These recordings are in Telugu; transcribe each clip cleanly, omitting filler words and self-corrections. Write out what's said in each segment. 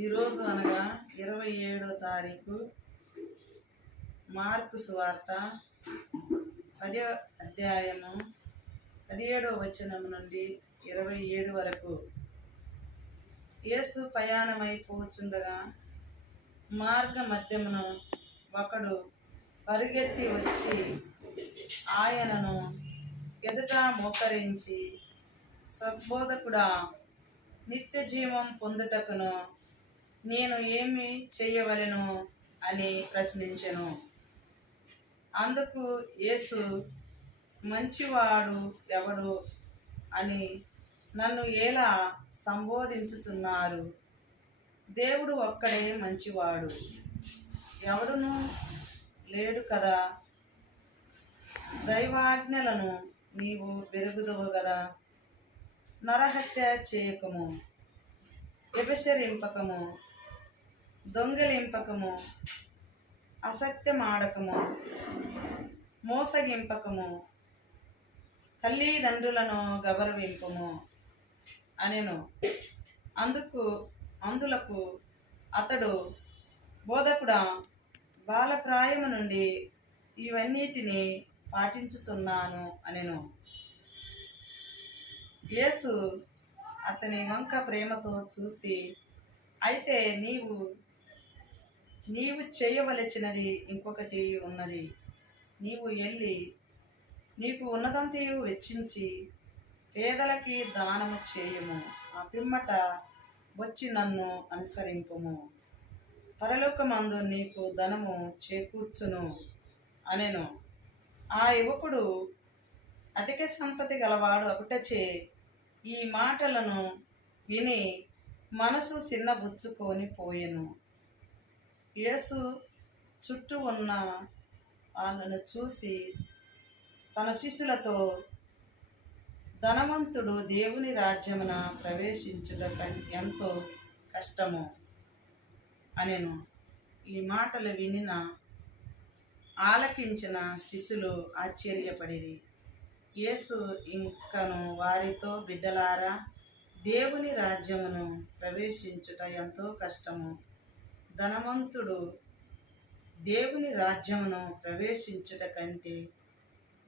ఈరోజు అనగా 27వ తారీఖు మార్కు సువార్త 10వ అధ్యాయము 17వ వచనం నుండి 27 వరకు. యేసు ప్రయాణమైపోచుండగా మార్గ మధ్యమున ఒకడు పరిగెత్తి వచ్చి ఆయనను ఎదుట మోకరించి, సద్బోధకుడా, నిత్య జీవం పొందుటకును నేను ఏమి చేయవలెను అని ప్రశ్నించెను. అందుకు యేసు, మంచివాడు ఎవడు అని నన్ను ఎలా సంబోధించుచున్నారు? దేవుడు ఒక్కడే మంచివాడు, ఎవడునూ లేడు కదా. దైవాజ్ఞలను నీవు వెరుగుదువు గదా. నరహత్య చేయకము, వ్యభిచరింపకము, దొంగిలింపకము, అసత్యమాడకము, మోసగింపకము, తల్లిదండ్రులను గౌరవింపము అనెను. అందులకు అతడు, బోధకుడా, బాలప్రాయము నుండి ఇవన్నిటిని పాటించుచున్నాను అనెను. యేసు అతని వంక ప్రేమతో చూసి, అయితే నీవు చేయవలసినది ఇంకొకటి ఉన్నది. నీవు వెళ్ళి నీకు ఉన్నదంతయు వెచ్చించి పేదలకి దానము చేయుము. ఆ పిమ్మట వచ్చి నన్ను అనుసరింపుము. పరలోకమందు నీకు ధనము చేకూర్చును అనెను. ఆ యువకుడు అధిక సంపత్తి గలవాడు అగుటచే ఈ మాటలను విని మనసు చిన్నబుచ్చుకొని పోయెను. యేసు చుట్టూ ఉన్న వాళ్ళను చూసి తన శిష్యులతో, ధనవంతుడు దేవుని రాజ్యమున ప్రవేశించుట ఎంతో కష్టము అనెను. ఈ మాటలు ఆలకించిన శిష్యులు ఆశ్చర్యపడిరి. యేసు ఇంకను వారితో, బిడ్డలారా, దేవుని రాజ్యమును ప్రవేశించుట ఎంతో కష్టము. ధనవంతుడు దేవుని రాజ్యమును ప్రవేశించుట కంటే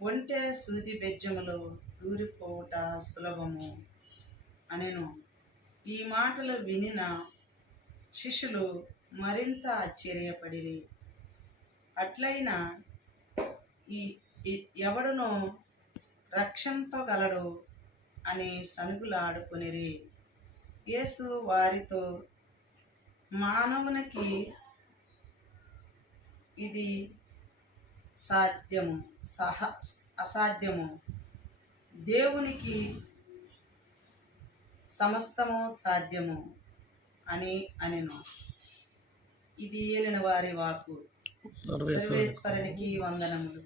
ఒంటె సూది బెజ్జములో దూరిపోవుట సులభము అనెను. ఈ మాటలు వినిన శిష్యులు మరింత ఆశ్చర్యపడిరి. అట్లయినా ఎవడునో రక్షింపగలడు అని సనుగులాడుకొనిరి. యేసు వారితో, మానవునికి ఇది అసాధ్యము, దేవునికి సమస్తము సాధ్యము అని అనెను. ఇది ఏలిన వారి వాక్కు. సర్వేశ్వరునికి వందనములు.